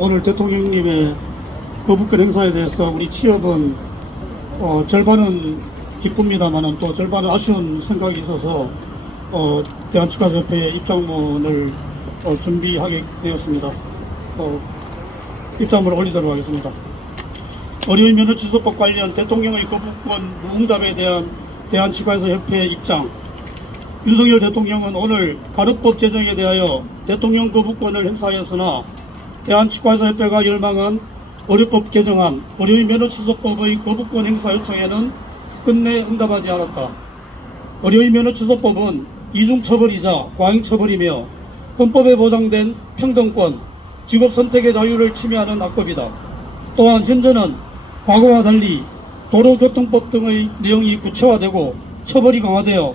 오늘 대통령님의 거부권 행사에 대해서 우리 취업은 절반은 기쁩니다만은 또 절반은 아쉬운 생각이 있어서 대한치과협회의 입장문을 준비하게 되었습니다. 입장문을 올리도록 하겠습니다. 의료인 면허 취소법 관련 대통령의 거부권 무응답에 대한 대한치과의사협회의 입장. 윤석열 대통령은 오늘 간호법 제정에 대하여 대통령 거부권을 행사하였으나 대한치과의사협회가 열망한 의료법 개정안, 의료인 면허 취소법의 거부권 행사 요청에는 끝내 응답하지 않았다. 의료인 면허 취소법은 이중처벌이자 과잉처벌이며 헌법에 보장된 평등권, 직업 선택의 자유를 침해하는 악법이다. 또한 현재는 과거와 달리 도로교통법 등의 내용이 구체화되고 처벌이 강화되어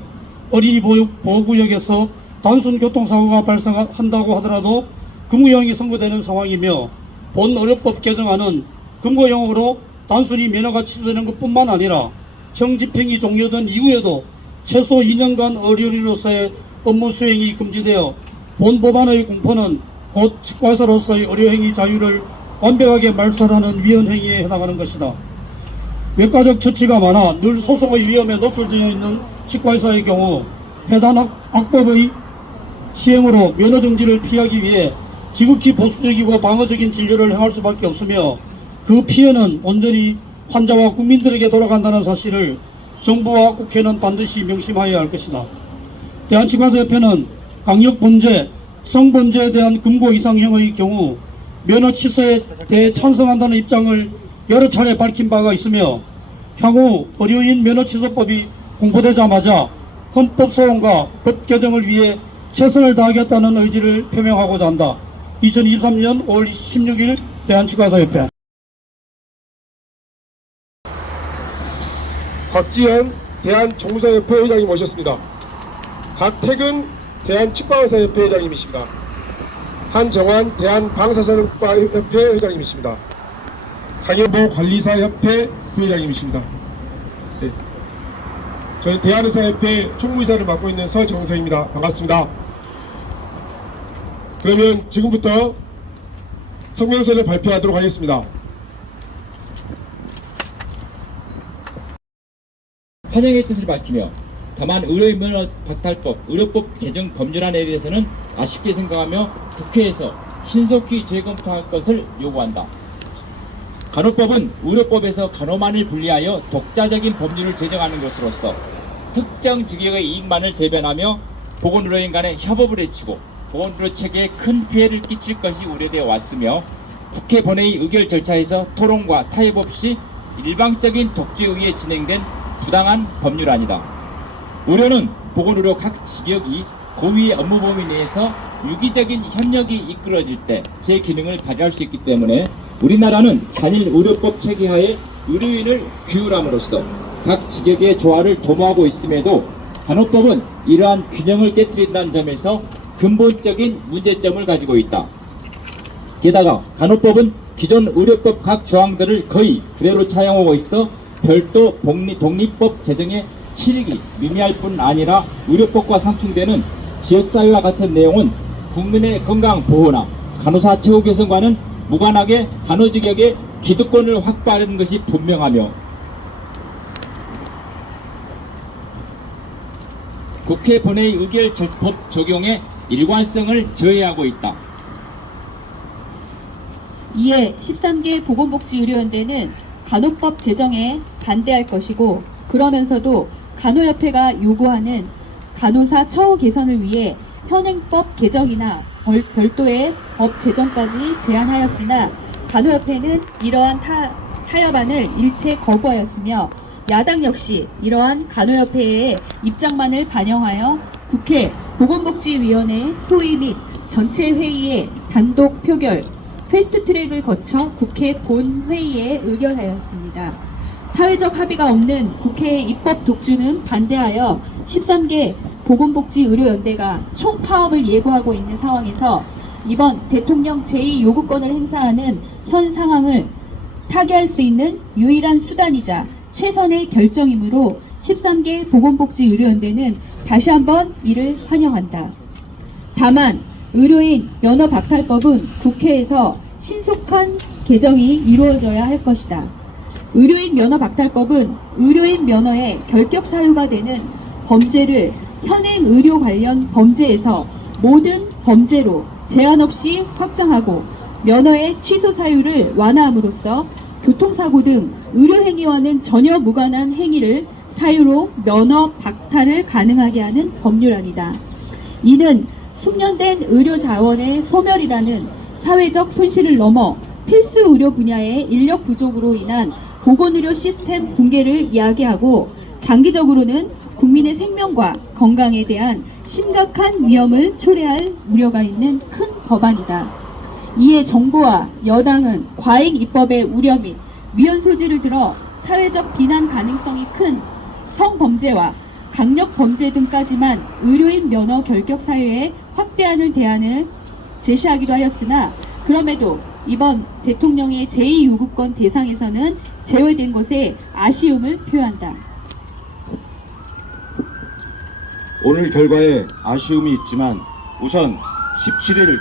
어린이 보호구역에서 단순 교통사고가 발생한다고 하더라도 금고형이 선고되는 상황이며 본 의료법 개정안은 금고형으로 단순히 면허가 취소되는 것뿐만 아니라 형집행이 종료된 이후에도 최소 2년간 의료인으로서의 업무 수행이 금지되어 본 법안의 공포는 곧 치과의사로서의 의료행위 자유를 완벽하게 말살하는 위헌행위에 해당하는 것이다. 외과적 처치가 많아 늘 소송의 위험에 노출되어 있는 치과의사의 경우 해당 악법의 시행으로 면허정지를 피하기 위해 지극히 보수적이고 방어적인 진료를 행할 수밖에 없으며 그 피해는 온전히 환자와 국민들에게 돌아간다는 사실을 정부와 국회는 반드시 명심하여야 할 것이다. 대한치과의사협회는 강력범죄, 성범죄에 대한 금고 이상형의 경우 면허 취소에 대해 찬성한다는 입장을 여러 차례 밝힌 바가 있으며 향후 의료인 면허 취소법이 공포되자마자 헌법소원과 법 개정을 위해 최선을 다하겠다는 의지를 표명하고자 한다. 2023년 5월 16일 대한치과의사협회. 박지현 대한정부사협회 회장님 모셨습니다. 박태근 대한치과의사협회 회장님이십니다. 한정환 대한방사선학과협회 회장님이십니다. 강현보 관리사협회 부회장님이십니다. 네. 저는 대한의사협회 총무이사를 맡고 있는 서정서입니다. 반갑습니다. 그러면 지금부터 성명서를 발표하도록 하겠습니다. 환영의 뜻을 밝히며 다만 의료인 면허 박탈법, 의료법 개정 법률안에 대해서는 아쉽게 생각하며 국회에서 신속히 재검토할 것을 요구한다. 간호법은 의료법에서 간호만을 분리하여 독자적인 법률을 제정하는 것으로서 특정 직역의 이익만을 대변하며 보건의료인 간의 협업을 해치고 보건의료 체계에 큰 피해를 끼칠 것이 우려되어 왔으며 국회 본회의 의결 절차에서 토론과 타협 없이 일방적인 독주에 의해 진행된 부당한 법률안이다. 의료는 보건의료 각 직역이 고위의 업무 범위 내에서 유기적인 협력이 이끌어질 때 제 기능을 발휘할 수 있기 때문에 우리나라는 단일 의료법 체계하에 의료인을 규율함으로써 각 직역의 조화를 도모하고 있음에도 간호법은 이러한 균형을 깨뜨린다는 점에서 근본적인 문제점을 가지고 있다. 게다가 간호법은 기존 의료법 각 조항들을 거의 그대로 차용하고 있어 별도 독립법 제정의 실익이 미미할 뿐 아니라 의료법과 상충되는 지역사회와 같은 내용은 국민의 건강 보호나 간호사 처우 개선과는 무관하게 간호직역의 기득권을 확보하는 것이 분명하며 국회 본회의 의결 법 적용에 일관성을 저해하고 있다. 이에 13개 보건복지의료연대는 간호법 제정에 반대할 것이고 그러면서도 간호협회가 요구하는 간호사 처우 개선을 위해 현행법 개정이나 별도의 법 제정까지 제안하였으나 간호협회는 이러한 타협안을 일체 거부하였으며 야당 역시 이러한 간호협회의 입장만을 반영하여 국회 보건복지위원회 소위 및 전체 회의에 단독 표결, 패스트트랙을 거쳐 국회 본회의에 의결하였습니다. 사회적 합의가 없는 국회의 입법 독주는 반대하여 13개 보건복지의료연대가 총파업을 예고하고 있는 상황에서 이번 대통령 제2요구권을 행사하는 현 상황을 타개할 수 있는 유일한 수단이자 최선의 결정이므로 13개 보건복지의료연대는 다시 한번 이를 환영한다. 다만 의료인 면허 박탈법은 국회에서 신속한 개정이 이루어져야 할 것이다. 의료인 면허 박탈법은 의료인 면허의 결격 사유가 되는 범죄를 현행 의료 관련 범죄에서 모든 범죄로 제한 없이 확정하고 면허의 취소 사유를 완화함으로써 교통사고 등 의료행위와는 전혀 무관한 행위를 사유로 면허 박탈을 가능하게 하는 법률안이다. 이는 숙련된 의료 자원의 소멸이라는 사회적 손실을 넘어 필수 의료 분야의 인력 부족으로 인한 보건의료 시스템 붕괴를 이야기하고 장기적으로는 국민의 생명과 건강에 대한 심각한 위험을 초래할 우려가 있는 큰 법안이다. 이에 정부와 여당은 과잉 입법의 우려 및 위헌 소지를 들어 사회적 비난 가능성이 큰 성범죄와 강력 범죄 등까지만 의료인 면허 결격 사유에 확대하는 대안을 제시하기도 하였으나 그럼에도 이번 대통령의 제2요구권 대상에서는 제외된 것에 아쉬움을 표한다. 오늘 결과에 아쉬움이 있지만 우선 17일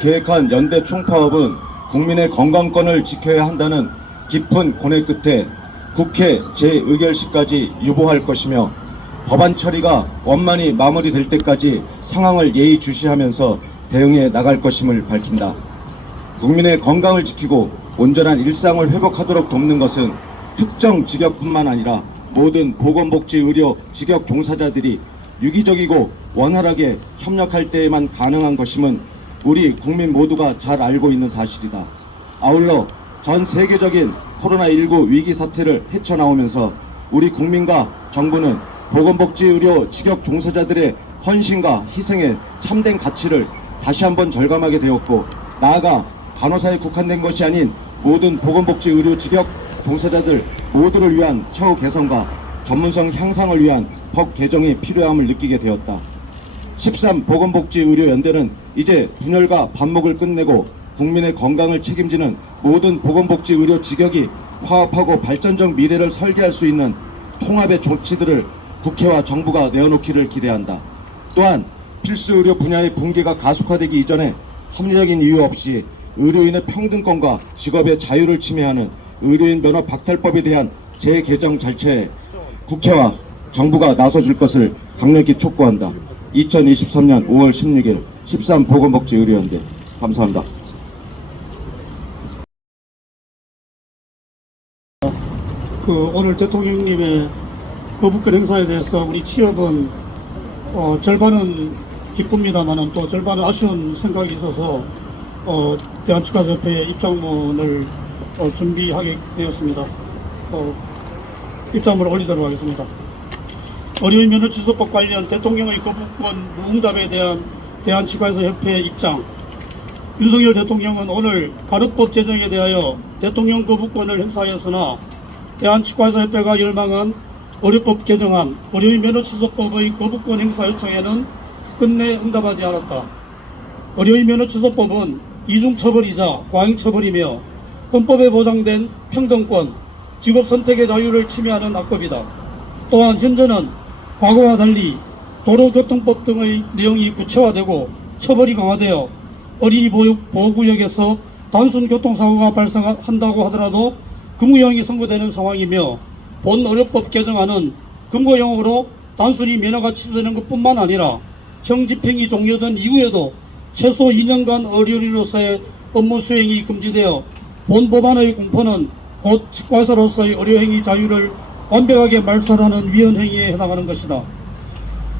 계획한 연대 총파업은 국민의 건강권을 지켜야 한다는 깊은 고뇌 끝에 국회 재의결시까지 유보할 것이며 법안 처리가 원만히 마무리될 때까지 상황을 예의주시하면서 대응해 나갈 것임을 밝힌다. 국민의 건강을 지키고 온전한 일상을 회복하도록 돕는 것은 특정 직역뿐만 아니라 모든 보건복지의료 직역 종사자들이 유기적이고 원활하게 협력할 때에만 가능한 것임은 우리 국민 모두가 잘 알고 있는 사실이다. 아울러 전 세계적인 코로나19 위기 사태를 헤쳐나오면서 우리 국민과 정부는 보건복지의료 직역 종사자들의 헌신과 희생의 참된 가치를 다시 한번 절감하게 되었고, 나아가 간호사에 국한된 것이 아닌 모든 보건복지의료 직역 종사자들 모두를 위한 처우 개선과 전문성 향상을 위한 법 개정이 필요함을 느끼게 되었다. 13보건복지의료연대는 이제 분열과 반목을 끝내고 국민의 건강을 책임지는 모든 보건복지의료 직역이 화합하고 발전적 미래를 설계할 수 있는 통합의 조치들을 국회와 정부가 내어놓기를 기대한다. 또한 필수 의료 분야의 붕괴가 가속화되기 이전에 합리적인 이유 없이 의료인의 평등권과 직업의 자유를 침해하는 의료인 면허 박탈법에 대한 재개정 절차에 국회와 정부가 나서줄 것을 강력히 촉구한다. 2023년 5월 16일 13보건복지의료연대. 감사합니다. 오늘 대통령님의 거부권 행사에 대해서 우리 취업은 절반은 기쁩니다만은 또 절반은 아쉬운 생각이 있어서 대한치과협회의 입장문을 준비하게 되었습니다. 입장문을 올리도록 하겠습니다. 의료인 면허 취소법 관련 대통령의 거부권 무응답에 대한 대한치과의사협회의 입장. 윤석열 대통령은 오늘 간호법 제정에 대하여 대통령 거부권을 행사하였으나 대한치과의사협회가 열망한 의료법 개정안, 의료인 면허 취소법의 거부권 행사 요청에는 끝내 응답하지 않았다. 의료인 면허 취소법은 이중처벌이자 과잉처벌이며 헌법에 보장된 평등권, 직업 선택의 자유를 침해하는 악법이다. 또한 현재는 과거와 달리 도로교통법 등의 내용이 구체화되고 처벌이 강화되어 어린이 보호구역에서 단순 교통사고가 발생한다고 하더라도 금고형이 선고되는 상황이며, 본 의료법 개정안은 금고형으로 단순히 면허가 취소되는 것뿐만 아니라 형집행이 종료된 이후에도 최소 2년간 의료인으로서의 업무 수행이 금지되어 본 법안의 공포는 곧 치과의사로서의 의료행위 자유를 완벽하게 말살하는 위헌행위에 해당하는 것이다.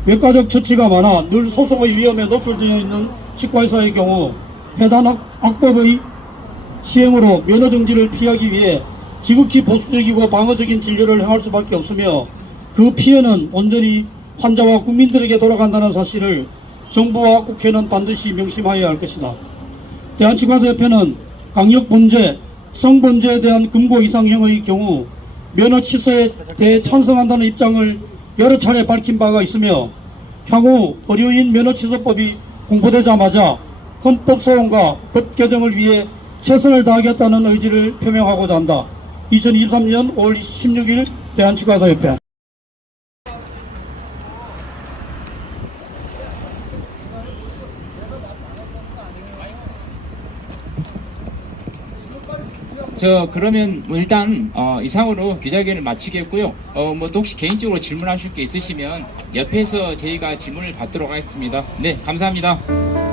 외과적 처치가 많아 늘 소송의 위험에 노출되어 있는 치과의사의 경우 해당 악법의 시행으로 면허정지를 피하기 위해 지극히 보수적이고 방어적인 진료를 행할 수밖에 없으며, 그 피해는 온전히 환자와 국민들에게 돌아간다는 사실을 정부와 국회는 반드시 명심하여야 할 것이다. 대한치과의사협회는 강력범죄, 성범죄에 대한 금고 이상형의 경우 면허 취소에 대해 찬성한다는 입장을 여러 차례 밝힌 바가 있으며 향후 의료인 면허 취소법이 공포되자마자 헌법 소원과 법 개정을 위해 최선을 다하겠다는 의지를 표명하고자 한다. 2023년 5월 16일 대한치과의사협회. 그러면 뭐 일단 이상으로 기자회견을 마치겠고요. 뭐 또 혹시 개인적으로 질문하실 게 있으시면 옆에서 저희가 질문을 받도록 하겠습니다. 네, 감사합니다.